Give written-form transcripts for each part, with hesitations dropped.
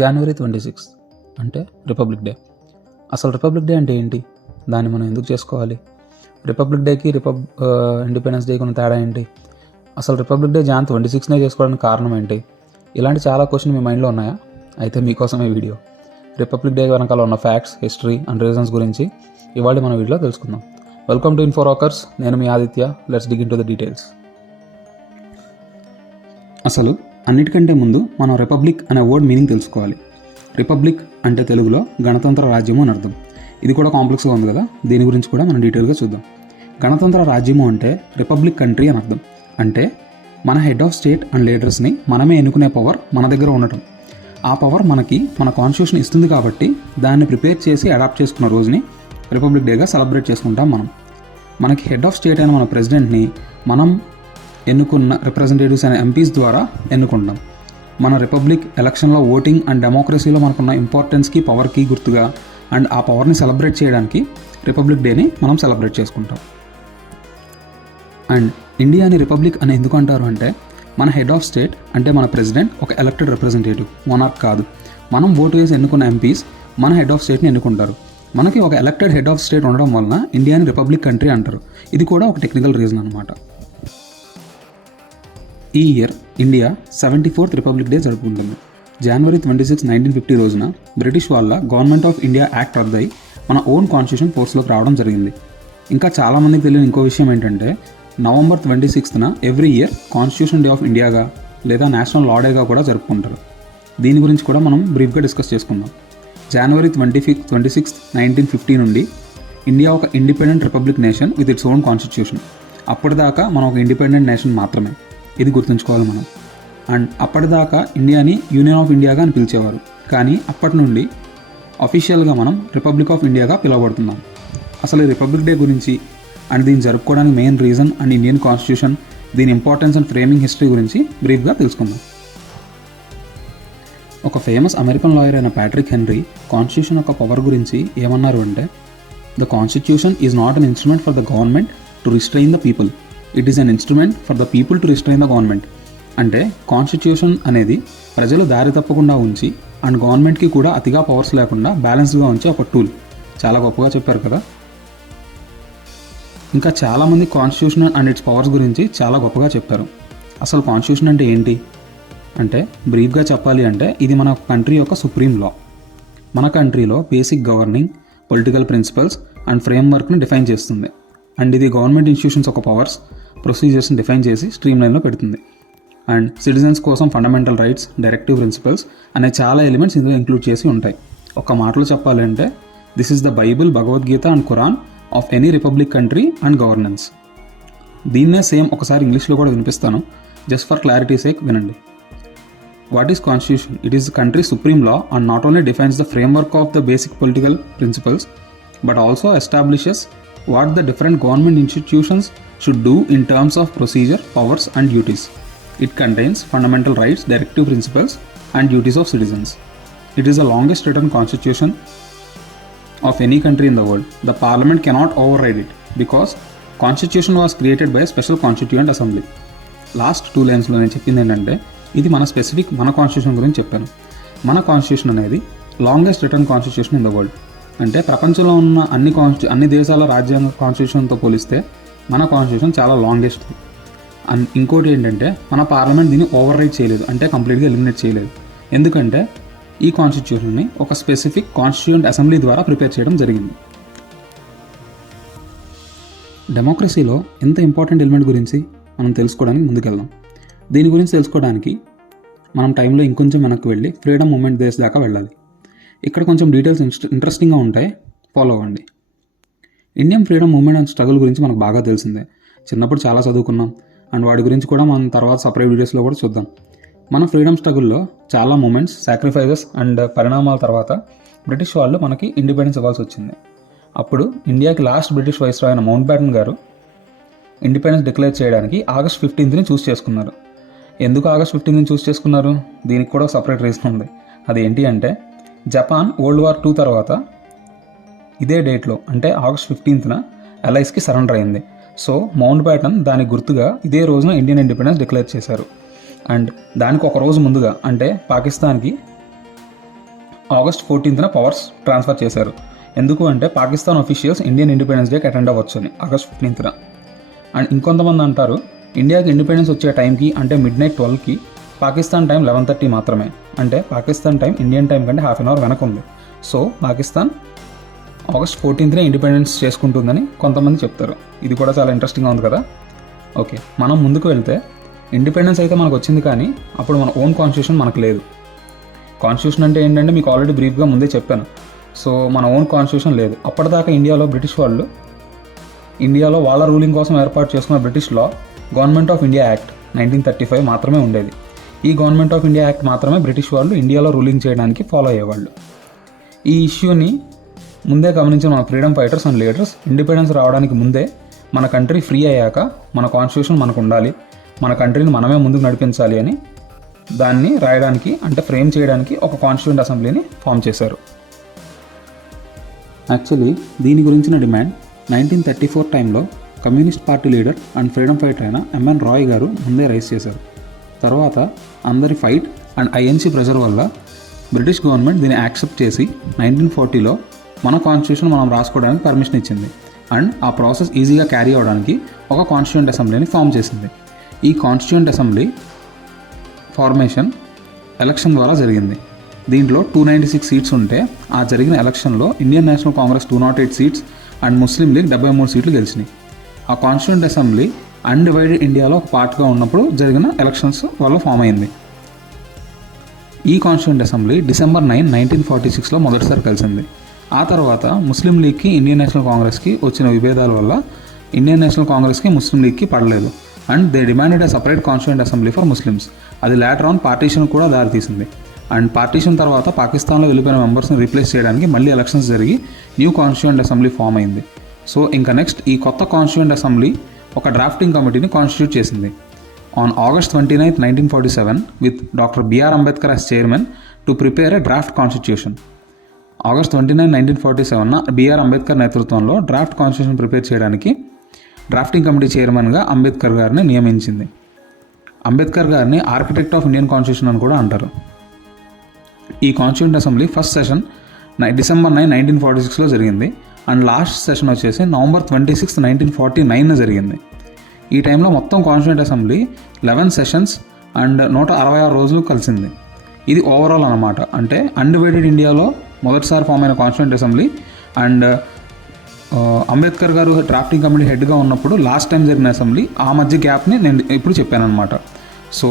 జనవరి 26 అంటే republic day. అసలు republic day అంటే ఏంటి? దాన్ని మనం ఎందుకు చేసుకోవాలి? రిపబ్లిక్ డేకి ఇండిపెండెన్స్ డేకి ఉన్న తేడా ఏంటి? అసలు రిపబ్లిక్ డే జాన్ 26నే చేసుకోవడానికి కారణం ఏంటి? ఇలాంటి చాలా క్వశ్చన్ మీ మైండ్లో ఉన్నాయా? అయితే మీకోసమే వీడియో. రిపబ్లిక్ డే వెనకాల ఉన్న ఫ్యాక్ట్స్, హిస్టరీ అండ్ రీజన్స్ గురించి ఇవాళ మన వీడియోలో తెలుసుకుందాం. Welcome to Info Rockers. నేను మీ Aditya. Let's dig into the details. అసలు అన్నిటికంటే ముందు మనం రిపబ్లిక్ అనే వర్డ్ మీనింగ్ తెలుసుకోవాలి. రిపబ్లిక్ అంటే తెలుగులో గణతంత్ర రాజ్యము అని అర్థం. ఇది కూడా కాంప్లెక్స్గా ఉంది కదా, దీని గురించి కూడా మనం డీటెయిల్గా చూద్దాం. గణతంత్ర రాజ్యము అంటే రిపబ్లిక్ కంట్రీ అని అర్థం. అంటే మన హెడ్ ఆఫ్ స్టేట్ అండ్ లీడర్స్ని మనమే ఎన్నుకునే పవర్ మన దగ్గర ఉండటం. ఆ పవర్ మనకి మన కాన్స్టిట్యూషన్ ఇస్తుంది కాబట్టి దాన్ని ప్రిపేర్ చేసి అడాప్ట్ చేసుకున్న రోజుని రిపబ్లిక్ డేగా సెలబ్రేట్ చేసుకుంటాం మనం. మనకి హెడ్ ఆఫ్ స్టేట్ అయిన మన ప్రెసిడెంట్ని మనం ఎన్నుకున్న రిప్రజెంటేటివ్స్ అనే ఎంపీస్ ద్వారా ఎన్నుకుంటాం. మన రిపబ్లిక్ ఎలక్షన్లో ఓటింగ్ అండ్ డెమోక్రసీలో మనకున్న ఇంపార్టెన్స్కి, పవర్కి గుర్తుగా అండ్ ఆ పవర్ని సెలబ్రేట్ చేయడానికి రిపబ్లిక్ డేని మనం సెలబ్రేట్ చేసుకుంటాం. అండ్ ఇండియాని రిపబ్లిక్ అని ఎందుకు అంటారు అంటే మన హెడ్ ఆఫ్ స్టేట్ అంటే మన ప్రెసిడెంట్ ఒక ఎలక్టెడ్ రిప్రజెంటేటివ్, మొనార్క్ కాదు. మనం ఓటు వేసి ఎన్నుకున్న ఎంపీస్ మన హెడ్ ఆఫ్ స్టేట్ని ఎన్నుకుంటారు. మనకి ఒక ఎలక్టెడ్ హెడ్ ఆఫ్ స్టేట్ ఉండడం వలన ఇండియాని రిపబ్లిక్ కంట్రీ అంటారు. ఇది కూడా ఒక టెక్నికల్ రీజన్ అనమాట. ఈ year India 74th republic day జరుపుకుంటుంది. జనవరి 26, 1950 రోజున బ్రిటిష్ వాళ్ళ గవర్నమెంట్ ఆఫ్ ఇండియా యాక్ట్ రద్దయి మన ఓన్ కాన్స్టిట్యూషన్ ఫోర్స్లోకి రావడం జరిగింది. ఇంకా చాలామందికి తెలియని ఇంకో విషయం ఏంటంటే నవంబర్ 26న every year constitution day of ఇండియాగా లేదా నేషనల్ లా డేగా కూడా జరుపుకుంటారు. దీని గురించి కూడా మనం బ్రీఫ్గా డిస్కస్ చేసుకుందాం. జనవరి 26, 1950 నుండి ఇండియా ఒక independent republic nation with its own constitution. అప్పటిదాకా మనం ఒక ఇండిపెండెంట్ నేషన్ మాత్రమే. ఇది గుర్తుంచుకోవాలి మనం. అండ్ అప్పటిదాకా ఇండియాని యూనియన్ ఆఫ్ ఇండియాగా అని పిలిచేవారు. కానీ అప్పటి నుండి అఫీషియల్గా మనం రిపబ్లిక్ ఆఫ్ ఇండియాగా పిలువబడుతున్నాం. అసలు ఈ రిపబ్లిక్ డే గురించి అండ్ దీన్ని జరుపుకోవడానికి main reason and Indian constitution, దీని ఇంపార్టెన్స్ అండ్ ఫ్రేమింగ్ హిస్టరీ గురించి బ్రీఫ్గా తెలుసుకుందాం. ఒక ఫేమస్ అమెరికన్ లాయర్ అయిన ప్యాట్రిక్ హెన్రీ కాన్స్టిట్యూషన్ యొక్క పవర్ గురించి ఏమన్నారు అంటే, the constitution is not an instrument for the government to restrain the people, it is an instrument for the people to restrain the government. అంటే constitution అనేది ప్రజలు దారి తప్పకుండా ఉంచి అండ్ గవర్నమెంట్కి కూడా అతిగా పవర్స్ లేకుండా బ్యాలెన్స్గా ఉంచి ఒక టూల్. చాలా గొప్పగా చెప్పారు కదా. ఇంకా చాలామంది కాన్స్టిట్యూషన్ అండ్ ఇట్స్ పవర్స్ గురించి చాలా గొప్పగా చెప్పారు. అసలు కాన్స్టిట్యూషన్ అంటే ఏంటి అంటే బ్రీఫ్గా చెప్పాలి అంటే ఇది మన కంట్రీ యొక్క సుప్రీం లా. మన కంట్రీలో basic governing, political principles and ఫ్రేమ్వర్క్ని డిఫైన్ చేస్తుంది. అండ్ ఇది గవర్నమెంట్ ఇన్స్టిట్యూషన్స్ ఒక పవర్స్, ప్రొసీజర్స్ని డిఫైన్ చేసి స్ట్రీమ్ లైన్లో పెడుతుంది. అండ్ సిటిజన్స్ కోసం ఫండమెంటల్ రైట్స్, డైరెక్టివ్ ప్రిన్సిపల్స్ అనే చాలా ఎలిమెంట్స్ ఇందులో ఇంక్లూడ్ చేసి ఉంటాయి. ఒక మాటలో చెప్పాలంటే this is the Bible, Bhagavad Gita and Quran of any republic country and governance. దీన్నే సేమ్ ఒకసారి ఇంగ్లీష్లో కూడా వినిపిస్తాను, జస్ట్ ఫర్ క్లారిటీ సేక్ వినండి. What is constitution? It is the country supreme law and not only defines the framework of the basic political principles but also establishes what the different government institutions should do in terms of procedure, powers and duties. It contains fundamental rights, directive principles and duties of citizens. It is the longest written constitution of any country in the world. The parliament cannot override it because constitution was created by a special constituent assembly. Last 2 లైన్స్లో నేను చెప్పింది ఏంటంటే ఇది మన specific మన constitution గురించి చెప్పాను. మన కాన్స్టిట్యూషన్ అనేది longest return constitution in the world. అంటే ప్రపంచంలో ఉన్న అన్ని దేశాల రాజ్యాంగ కాన్స్టిట్యూషన్తో పోలిస్తే మన కాన్స్టిట్యూషన్ చాలా లాంగెస్ట్. అండ్ ఇంకోటి ఏంటంటే మన పార్లమెంట్ దీన్ని ఓవర్ రైట్ చేయలేదు, అంటే కంప్లీట్గా ఎలిమినేట్ చేయలేదు. ఎందుకంటే ఈ కాన్స్టిట్యూషన్ని ఒక స్పెసిఫిక్ కాన్స్టిట్యూయెంట్ అసెంబ్లీ ద్వారా ప్రిపేర్ చేయడం జరిగింది. డెమోక్రసీలో ఎంత ఇంపార్టెంట్ ఎలిమెంట్ గురించి మనం తెలుసుకోవడానికి ముందుకెళ్దాం. దీని గురించి తెలుసుకోవడానికి మనం టైంలో ఇంకొంచెం వెనక్కి వెళ్ళి ఫ్రీడమ్ మూమెంట్ డేస్ దాకా వెళ్ళాలి. ఇక్కడ కొంచెం డీటెయిల్స్ ఇంట్రెస్టింగ్గా ఉంటాయి, ఫాలో అవ్వండి. Indian freedom movement and struggle గురించి మనకు బాగా తెలిసిందే. చిన్నప్పుడు చాలా చదువుకున్నాం అండ్ వాటి గురించి కూడా మనం తర్వాత సపరేట్ వీడియోస్లో కూడా చూద్దాం. మన ఫ్రీడమ్ స్ట్రగుల్లో చాలా మూమెంట్స్, సాక్రిఫైజెస్ అండ్ పరిణామాల తర్వాత బ్రిటిష్ వాళ్ళు మనకి ఇండిపెండెన్స్ ఇవ్వాల్సి వచ్చింది. అప్పుడు ఇండియాకి లాస్ట్ బ్రిటిష్ వైస్రాయ్ అయిన మౌంట్ బ్యాటన్ గారు ఇండిపెండెన్స్ డిక్లేర్ చేయడానికి August 15th చూస్ చేసుకున్నారు. ఎందుకు August 15th చూస్ చేసుకున్నారు? దీనికి కూడా సపరేట్ రీజన్ ఉంది. అది ఏంటి అంటే జపాన్ వరల్డ్ వార్ 2 తర్వాత ఇదే డేట్లో అంటే August 15th అలైస్కి సరెండర్ అయింది. సో మౌంట్ బ్యాటన్ దానికి గుర్తుగా ఇదే రోజున ఇండియన్ ఇండిపెండెన్స్ డిక్లేర్ చేశారు. అండ్ దానికి ఒక రోజు ముందుగా అంటే పాకిస్తాన్కి ఆగస్ట్ 14న పవర్స్ ట్రాన్స్ఫర్ చేశారు. ఎందుకు అంటే పాకిస్తాన్ ఆఫీషియల్స్ ఇండియన్ ఇండిపెండెన్స్ డేకి అటెండ్ అవ్వచ్చు అని ఆగస్ట్ 15న. అండ్ ఇంకొంతమంది అంటారు ఇండియాకి ఇండిపెండెన్స్ వచ్చే టైంకి అంటే మిడ్-నైట్ 12కి పాకిస్తాన్ టైం 11:30 మాత్రమే. అంటే పాకిస్తాన్ టైం ఇండియన్ టైం కంటే హాఫ్ అన్ అవర్ వెనక ఉంది. సో పాకిస్తాన్ ఆగస్ట్ 14నే ఇండిపెండెన్స్ చేసుకుంటుందని కొంతమంది చెప్తారు. ఇది కూడా చాలా ఇంట్రెస్టింగ్గా ఉంది కదా. ఓకే, మనం ముందుకు వెళ్తే ఇండిపెండెన్స్ అయితే మనకు వచ్చింది, కానీ అప్పుడు మన ఓన్ కాన్స్టిట్యూషన్ మనకు లేదు. కాన్స్టిట్యూషన్ అంటే ఏంటంటే మీకు ఆల్రెడీ బ్రీఫ్గా ముందే చెప్పాను. సో మన ఓన్ కాన్స్టిట్యూషన్ లేదు. అప్పటిదాకా ఇండియాలో బ్రిటిష్ వాళ్ళు ఇండియాలో వాళ్ళ రూలింగ్ కోసం ఏర్పాటు చేసుకున్న British law government of India act 1935 మాత్రమే ఉండేది. ఈ గవర్నమెంట్ ఆఫ్ ఇండియా యాక్ట్ మాత్రమే బ్రిటిష్ వాళ్ళు ఇండియాలో రూలింగ్ చేయడానికి ఫాలో అయ్యేవాళ్ళు. ఈ ఇష్యూని ముందే గమనించిన మన freedom fighters and leaders independence రావడానికి ముందే మన కంట్రీ ఫ్రీ అయ్యాక మన కాన్స్టిట్యూషన్ మనకు ఉండాలి, మన కంట్రీని మనమే ముందుకు నడిపించాలి అని దాన్ని రాయడానికి అంటే ఫ్రేమ్ చేయడానికి ఒక కాన్స్టిట్యూంట్ అసెంబ్లీని ఫామ్ చేశారు. యాక్చువల్లీ దీని గురించిన డిమాండ్ 1934 టైంలో communist party leader and freedom fighter అయిన ఎంఎన్ రాయ్ గారు ముందే రైజ్ చేశారు. తర్వాత అందరి ఫైట్ అండ్ ఐఎన్సీ ప్రెషర్ వల్ల బ్రిటిష్ గవర్నమెంట్ దీన్ని యాక్సెప్ట్ చేసి 1940లో మన కాన్స్టిట్యూషన్ మనం రాసుకోవడానికి పర్మిషన్ ఇచ్చింది. అండ్ ఆ ప్రాసెస్ ఈజీగా క్యారీ అవ్వడానికి ఒక కాన్స్టిట్యూంట్ అసెంబ్లీని ఫామ్ చేసింది. ఈ కాన్స్టిట్యూంట్ అసెంబ్లీ ఫార్మేషన్ ఎలక్షన్ ద్వారా జరిగింది. దీంట్లో 296 సీట్స్ ఉంటే ఆ జరిగిన ఎలక్షన్లో Indian national Congress 208 seats and Muslim league 73 సీట్లు గెలిచినాయి. ఆ కాన్స్టిట్యూంట్ అసెంబ్లీ అన్డివైడెడ్ ఇండియాలో ఒక పార్ట్గా ఉన్నప్పుడు జరిగిన ఎలక్షన్స్ వల్ల ఫామ్ అయింది. ఈ కాన్స్టిట్యూంట్ అసెంబ్లీ డిసెంబర్ 9, 1946లో మొదటిసారి కలిసింది. ఆ తర్వాత ముస్లిం లీగ్కి ఇండియన్ నేషనల్ కాంగ్రెస్కి వచ్చిన విభేదాల వల్ల ఇండియన్ నేషనల్ కాంగ్రెస్కి ముస్లిం లీగ్కి పడలేదు. And they demanded a separate constituent assembly for Muslims. అది లేటర్ ఆన్ పార్టీషన్ కూడా దారితీసింది. అండ్ పార్టీషన్ తర్వాత పాకిస్తాన్లో వెళ్ళిపోయిన మెంబర్స్ని రీప్లేస్ చేయడానికి మళ్ళీ ఎలక్షన్స్ జరిగి న్యూ కాన్స్టిట్యూంట్ అసెంబ్లీ ఫామ్ అయింది. సో ఇంకా నెక్స్ట్ ఈ కొత్త కాన్స్టిట్యూంట్ అసెంబ్లీ ఒక డ్రాఫ్టింగ్ కమిటీని కాన్స్టిట్యూట్ చేసింది. On August 29, 1947 with doctor B R Ambedkar as chairman to prepare a draft constitution. August 29, 1947 B R Ambedkar నేతృత్వంలో డ్రాఫ్ట్ కాన్స్టిట్యూషన్ ప్రిపేర్ చేయడానికి డ్రాఫ్టింగ్ కమిటీ చైర్మన్గా అంబేద్కర్ గారిని నియమించింది. అంబేద్కర్ గారిని ఆర్కిటెక్ట్ ఆఫ్ ఇండియన్ కాన్స్టిట్యూషన్ అని కూడా అంటారు. ఈ constituent assembly first session December 9, 1946లో జరిగింది. అండ్ లాస్ట్ సెషన్ వచ్చేసి నవంబర్ 26, 1949 జరిగింది. ఈ టైంలో మొత్తం కాన్స్టిట్యూంట్ అసెంబ్లీ 11 సెషన్స్ అండ్ 166 రోజులు కలిసింది. ఇది ఓవరాల్ అనమాట. అంటే అన్డివైడెడ్ ఇండియాలో మొదటిసారి ఫామ్ అయిన కాన్స్టిట్యూంట్ అసెంబ్లీ. అండ్ అంబేద్కర్ గారు డ్రాఫ్టింగ్ కమిటీ హెడ్గా ఉన్నప్పుడు లాస్ట్ టైం జరిగిన అసెంబ్లీ, ఆ మధ్య గ్యాప్ని నేను ఇప్పుడు చెప్పాను అనమాట. సో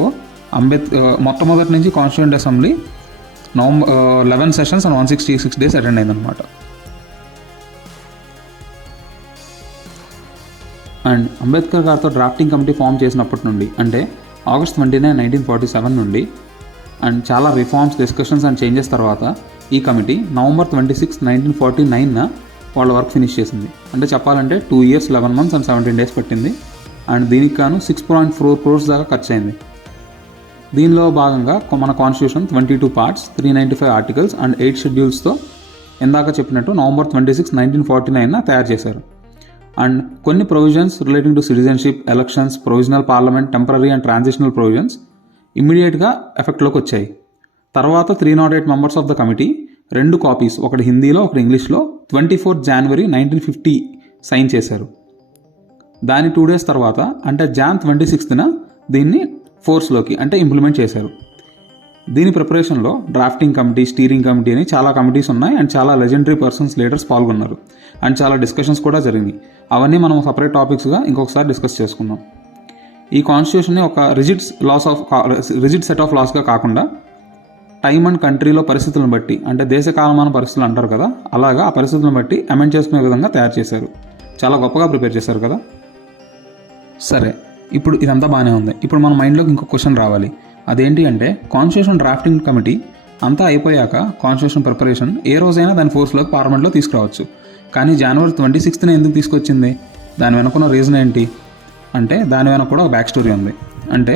మొట్టమొదటి నుంచి constituent assembly 11 sessions and 166 days attend అయిందనమాట. అండ్ అంబేద్కర్ గారితో డ్రాఫ్టింగ్ కమిటీ ఫామ్ చేసినప్పటి నుండి అంటే ఆగస్ట్ 29, 1947 నుండి అండ్ చాలా రిఫార్మ్స్, డిస్కషన్స్ అండ్ చేంజెస్ తర్వాత ఈ కమిటీ నవంబర్ 26, 1949 వాళ్ళ వర్క్ ఫినిష్ చేసింది. అంటే చెప్పాలంటే 2 years 11 months అండ్ 17 days పట్టింది. అండ్ దీనికి గాను 6.4 crores దాకా ఖర్చు అయింది. దీనిలో భాగంగా మన కాన్స్టిట్యూషన్ 22 parts, 395 ఆర్టికల్స్ అండ్ 8 షెడ్యూల్స్తో ఇందాక చెప్పినట్టు నవంబర్ 26, 1949 తయారు చేశారు. అండ్ కొన్ని provisions relating to citizenship, elections, provisional parliament, temporary and transitional provisions ఇమ్మీడియట్గా ఎఫెక్ట్లోకి వచ్చాయి. తర్వాత 308 members of the committee 2 copies, ఒకటి హిందీలో ఒకటి ఇంగ్లీష్లో 24 January 1950 సైన్ చేశారు. దాని 2 days తర్వాత అంటే Jan 26న దీన్ని ఫోర్స్లోకి అంటే ఇంప్లిమెంట్ చేశారు. దీని ప్రిపరేషన్లో డ్రాఫ్టింగ్ కమిటీ, స్టీరింగ్ కమిటీ అని చాలా కమిటీస్ ఉన్నాయి. అండ్ చాలా లెజెండరీ పర్సన్స్, లీడర్స్ పాల్గొన్నారు. అండ్ చాలా డిస్కషన్స్ కూడా జరిగినాయి. అవన్నీ మనం సపరేట్ టాపిక్స్గా ఇంకొకసారి డిస్కస్ చేసుకుందాం. ఈ కాన్స్టిట్యూషన్ని ఒక రిజిడ్ సెట్ ఆఫ్ లాస్గా కాకుండా టైమ్ అండ్ కంట్రీలో పరిస్థితులను బట్టి అంటే దేశ కాలమాన పరిస్థితులు అంటారు కదా, అలాగా ఆ పరిస్థితులను బట్టి అమెండ్ చేసుకునే విధంగా తయారు చేశారు. చాలా గొప్పగా ప్రిపేర్ చేశారు కదా. సరే, ఇప్పుడు ఇదంతా బాగానే ఉంది. ఇప్పుడు మన మైండ్లోకి ఇంకో క్వశ్చన్ రావాలి. అదేంటి అంటే కాన్స్టిట్యూషన్ డ్రాఫ్టింగ్ కమిటీ అంతా అయిపోయాక కాన్స్టిట్యూషన్ ప్రిపరేషన్ ఏ రోజైనా దాని ఫోర్స్లోకి పార్లమెంట్లో తీసుకురావచ్చు. కానీ January 26న ఎందుకు తీసుకొచ్చింది? దాని వెనుకున్న రీజన్ ఏంటి అంటే దాని వెనక కూడా ఒక బ్యాక్ స్టోరీ ఉంది. అంటే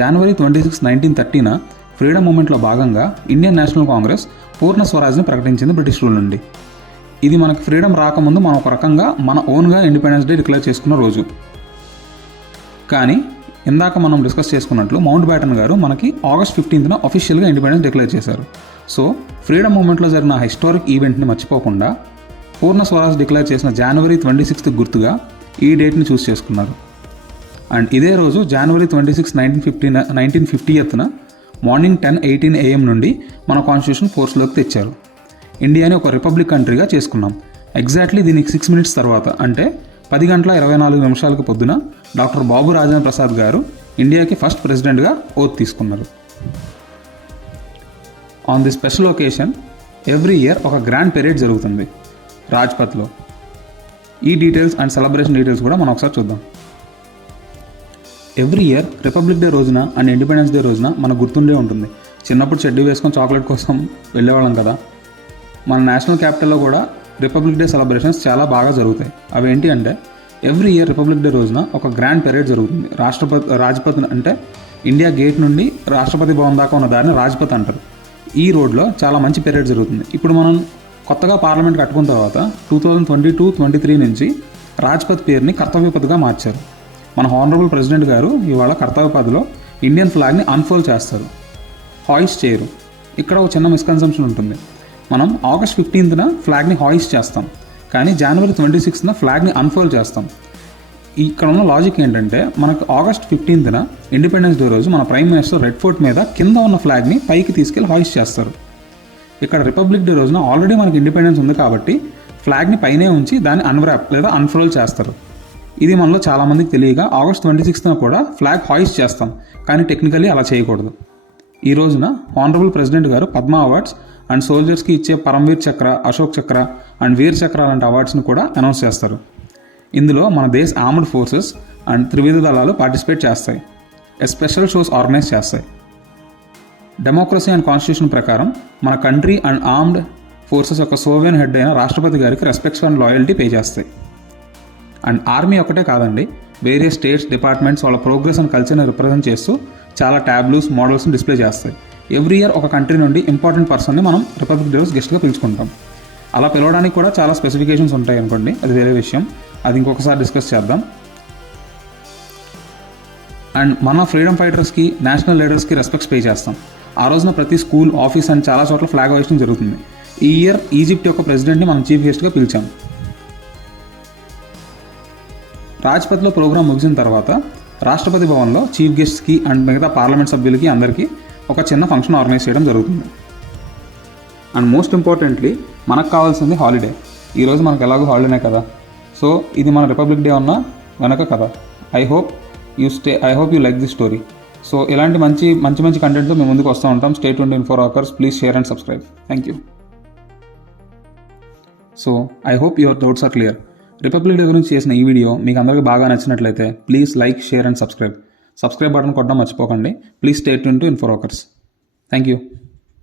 January 26, 1930 ఫ్రీడమ్ మూమెంట్లో భాగంగా ఇండియన్ నేషనల్ కాంగ్రెస్ పూర్ణ స్వరాజ్ని ప్రకటించింది బ్రిటిష్ రూల్ నుండి. ఇది మనకు ఫ్రీడమ్ రాకముందు మనం ఒక రకంగా మన ఓన్గా ఇండిపెండెన్స్ డే డిక్లేర్ చేసుకున్న రోజు. కానీ ఇందాక మనం డిస్కస్ చేసుకున్నట్లు మౌంట్ బ్యాటన్ గారు మనకి ఆగస్ట్ 15న అఫీషియల్గా ఇండిపెండెన్స్ డిక్లేర్ చేశారు. సో ఫ్రీడమ్ మూమెంట్లో జరిగిన హిస్టారిక్ ఈవెంట్ని మర్చిపోకుండా పూర్ణ స్వరాజ్ డిక్లేర్ చేసిన జనవరి 26th గుర్తుగా ఈ డేట్ని చూస్ చేసుకున్నారు. అండ్ ఇదే రోజు జనవరి 26, 1950న మార్నింగ్ 10:18 AM నుండి మన కాన్స్టిట్యూషన్ ఫోర్స్లోకి తెచ్చారు. ఇండియాని ఒక రిపబ్లిక్ కంట్రీగా చేసుకున్నాం. ఎగ్జాక్ట్లీ దీనికి 6 minutes తర్వాత అంటే 10:24 పొద్దున డాక్టర్ బాబు రాజేంద్ర ప్రసాద్ గారు ఇండియాకి ఫస్ట్ ప్రెసిడెంట్గా ఓత్ తీసుకున్నారు. On the special occasion every year ఒక గ్రాండ్ పెరేడ్ జరుగుతుంది రాజ్పథ్లో. ఈ డీటెయిల్స్ అండ్ సెలబ్రేషన్ డీటెయిల్స్ కూడా మనం ఒకసారి చూద్దాం. ఎవ్రీ ఇయర్ రిపబ్లిక్ డే రోజున అండ్ ఇండిపెండెన్స్ డే రోజున మనకు గుర్తుండే ఉంటుంది. చిన్నప్పుడు చెడ్డీ వేసుకొని చాక్లెట్ కోసం వెళ్ళేవాళ్ళం కదా. మన నేషనల్ క్యాపిటల్లో కూడా రిపబ్లిక్ డే సెలబ్రేషన్స్ చాలా బాగా జరుగుతాయి. అవి ఏంటి అంటే ఎవ్రీ ఇయర్ రిపబ్లిక్ డే రోజున ఒక గ్రాండ్ పెరేడ్ జరుగుతుంది. రాజ్పథ్ అంటే ఇండియా గేట్ నుండి రాష్ట్రపతి భవన్ దాకా ఉన్న దారిని రాజ్పథ్ అంటారు. ఈ రోడ్లో చాలా మంచి పెరేడ్ జరుగుతుంది. ఇప్పుడు మనం కొత్తగా పార్లమెంట్ కట్టుకున్న తర్వాత 2022-23 నుంచి రాజ్పథ్ పేరుని కర్తవ్యపథ్గా మార్చారు. మన హానరబుల్ ప్రెసిడెంట్ గారు ఇవాళ కర్తవ్యపథ్లో ఇండియన్ ఫ్లాగ్ని అన్ఫోల్డ్ చేస్తారు, హాయిస్ట్ చేయరు. ఇక్కడ ఒక చిన్న మిస్కన్సెప్షన్ ఉంటుంది. మనం ఆగస్ట్ 15న ఫ్లాగ్ని హాయిస్ట్ చేస్తాం, కానీ జనవరి 26న ఫ్లాగ్ని అన్ఫోల్డ్ చేస్తాం. ఇక్కడ ఉన్న లాజిక్ ఏంటంటే మనకు ఆగస్ట్ 15న ఇండిపెండెన్స్ డే రోజు మన ప్రైమ్ మినిస్టర్ రెడ్ ఫోర్ట్ మీద కింద ఉన్న ఫ్లాగ్ని పైకి తీసుకెళ్ళి హాయిస్ట్ చేస్తారు. ఇక్కడ రిపబ్లిక్ డే రోజున ఆల్రెడీ మనకి ఇండిపెండెన్స్ ఉంది కాబట్టి ఫ్లాగ్ని పైనే ఉంచి దాన్ని అన్వ్రాప్ లేదా అన్ఫోల్డ్ చేస్తారు. ఇది మనలో చాలామందికి తెలియక ఆగస్ట్ 26న కూడా ఫ్లాగ్ హాయిస్ట్ చేస్తాం, కానీ టెక్నికలీ అలా చేయకూడదు. ఈ రోజున హానరబుల్ ప్రెసిడెంట్ గారు పద్మ అవార్డ్స్ అండ్ సోల్జర్స్కి ఇచ్చే పరమ్వీర్ చక్ర, అశోక్ చక్ర అండ్ వీర్ చక్ర లాంటి అవార్డ్స్ని కూడా అనౌన్స్ చేస్తారు. ఇందులో మన దేశ్ ఆర్మ్డ్ ఫోర్సెస్ అండ్ త్రివిధ దళాలు పార్టిసిపేట్ చేస్తాయి. స్పెషల్ షోస్ ఆర్గనైజ్ చేస్తాయి. డెమోక్రసీ అండ్ కాన్స్టిట్యూషన్ ప్రకారం మన కంట్రీ అండ్ ఆర్మ్డ్ ఫోర్సెస్ యొక్క సోవెన్ హెడ్ అయిన రాష్ట్రపతి గారికి రెస్పెక్ట్స్ అండ్ లాయల్టీ పే చేస్తాయి. అండ్ ఆర్మీ ఒకటే కాదండి, వేరే స్టేట్స్, డిపార్ట్మెంట్స్ వాళ్ళ ప్రోగ్రెస్ అండ్ కల్చర్ని రిప్రజెంట్ చేస్తూ చాలా ట్యాబ్లూస్, మోడల్స్ని డిస్ప్లే చేస్తాయి. ఎవ్రీ ఇయర్ ఒక కంట్రీ నుండి ఇంపార్టెంట్ పర్సన్ని మనం రిపబ్లిక్ డే రోజు గెస్ట్గా పిలుచుకుంటాం. అలా పిలవడానికి కూడా చాలా స్పెసిఫికేషన్స్ ఉంటాయి అనుకోండి, అది వేరే విషయం. అది ఇంకొకసారి డిస్కస్ చేద్దాం. అండ్ మన ఫ్రీడమ్ ఫైటర్స్కి, నేషనల్ లీడర్స్కి రెస్పెక్ట్స్ పే చేస్తాం. ఆ రోజున ప్రతి స్కూల్, ఆఫీస్ అండ్ చాలా చోట్ల ఫ్లాగ్ హోయిస్టింగ్ జరుగుతుంది. ఈ ఇయర్ ఈజిప్ట్ యొక్క ప్రెసిడెంట్ని మనం చీఫ్ గెస్ట్గా పిలిచాం. రాజ్పథ్లో ప్రోగ్రాం ముగిసిన తర్వాత రాష్ట్రపతి భవన్లో చీఫ్ గెస్ట్స్కి అండ్ మిగతా పార్లమెంట్ సభ్యులకి అందరికీ ఒక చిన్న ఫంక్షన్ ఆర్గనైజ్ చేయడం జరుగుతుంది. అండ్ మోస్ట్ ఇంపార్టెంట్లీ మనకు కావాల్సింది హాలిడే. ఈరోజు మనకు ఎలాగో హాలిడేనే కదా, సో ఇది మన రిపబ్లిక్ డే ఉన్న వెనక కదా. I hope you like this story. So ఇలాంటి మంచి కంటెంట్తో మేము ముందుకు వస్తూ ఉంటాం. Stay tuned in for our. Please share and subscribe. Thank you. So I hope your doubts are clear. Republic day గురించి చేసిన ఈ వీడియో మీకు అందరికీ బాగా నచ్చినట్లయితే please like, share and subscribe button కొట్టడం మర్చిపోకండి. Please stay tuned to Infowalkers. Thank you.